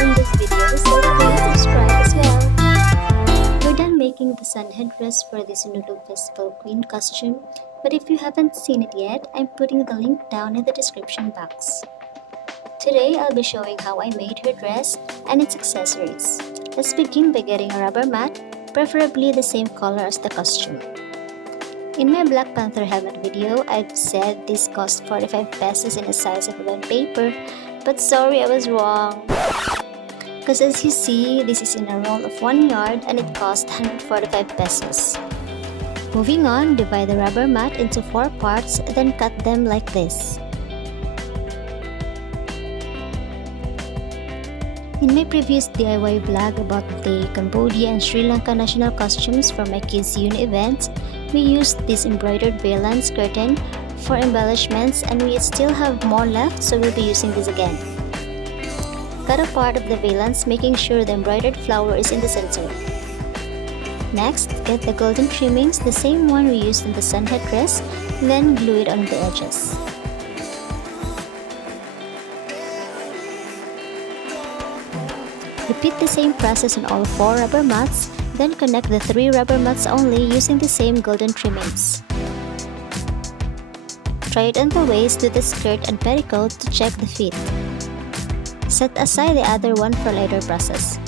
in this video, so please subscribe as well. We're done making the sun headdress for the Sinulog Festival Queen Costume, but if you haven't seen it yet, I'm putting the link down in the description box. Today, I'll be showing how I made her dress and its accessories. Let's begin by getting a rubber mat, preferably the same color as the costume. In my Black Panther helmet video, I've said this cost 45 pesos in a size of 1 paper, but sorry, I was wrong. Because as you see, this is in a roll of 1 yard and it cost 145 pesos. Moving on, divide the rubber mat into 4 parts, then cut them like this. In my previous DIY vlog about the Cambodia and Sri Lanka national costumes for my kids' uni events, we used this embroidered valance curtain for embellishments and we still have more left, so we'll be using this again. Cut a part of the valance, making sure the embroidered flower is in the center. Next, get the golden trimmings, the same one we used in the sun headdress, then glue it on the edges. Repeat the same process on all 4 rubber mats, then connect the 3 rubber mats only using the same golden trimmings. Try it on the waist to the skirt and petticoat to check the fit. Set aside the other one for later process.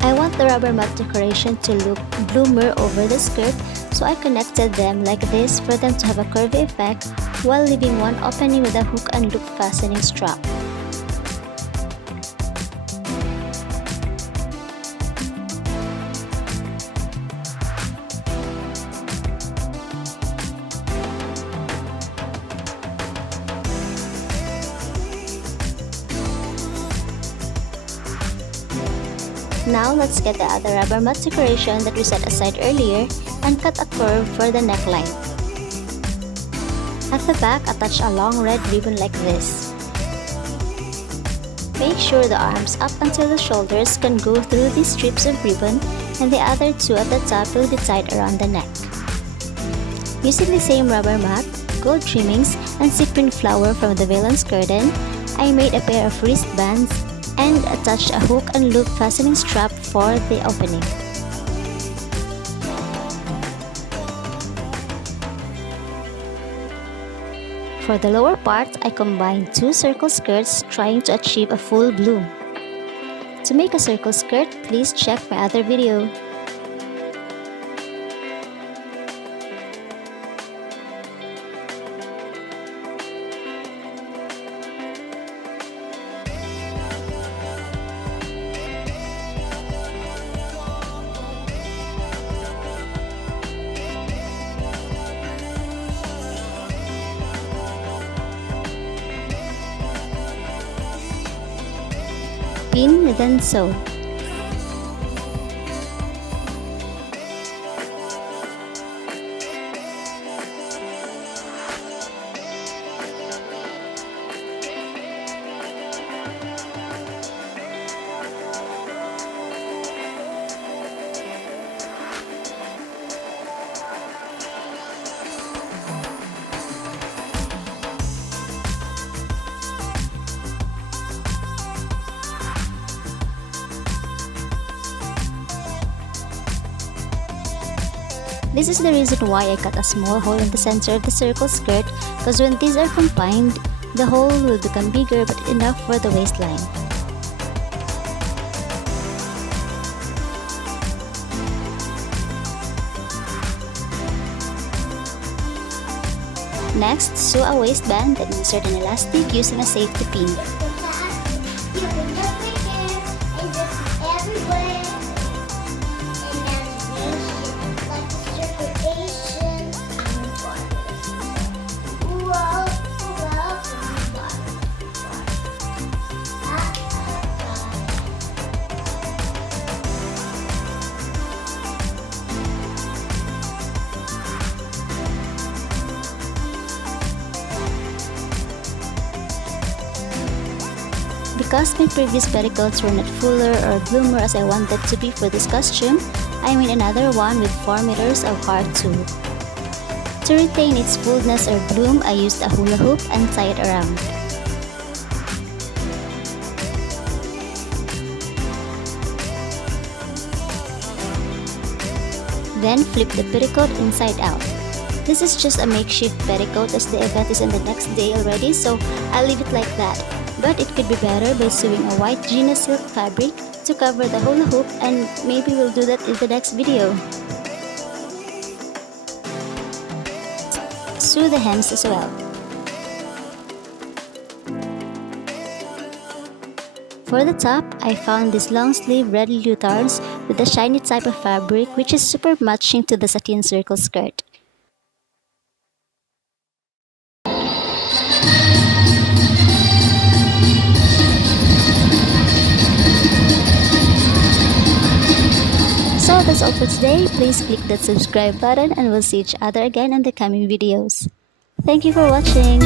I want the rubber mat decoration to look bloomer over the skirt, so I connected them like this for them to have a curvy effect while leaving one opening with a hook and loop fastening strap. Now let's get the other rubber mat decoration that we set aside earlier and cut a curve for the neckline. At the back, attach a long red ribbon like this. Make sure the arms up until the shoulders can go through these strips of ribbon and the other 2 at the top will be tied around the neck. Using the same rubber mat, gold trimmings, and sequin flower from the valance curtain, I made a pair of wristbands and attached a hook and loop fastening strap for the opening. For the lower part, I combined 2 circle skirts trying to achieve a full bloom. To make a circle skirt, please check my other video. Pin, then sew. This is the reason why I cut a small hole in the center of the circle skirt, because when these are combined, the hole will become bigger but enough for the waistline. Next, sew a waistband and insert an elastic using a safety pin. Because my previous petticoats were not fuller or bloomer as I wanted to be for this costume, I made another one with 4 meters of hard tulle. To retain its fullness or bloom, I used a hula hoop and tied it around. Then flip the petticoat inside out. This is just a makeshift petticoat as the event is on the next day already, so I'll leave it like that. But it could be better by sewing a white Gina silk fabric to cover the hula hoop, and maybe we'll do that in the next video. Sew the hems as well. For the top, I found these long sleeve red leotards with a shiny type of fabric which is super matching to the satin circle skirt. So that's all for today. Please click that subscribe button and we'll see each other again in the coming videos. Thank you for watching.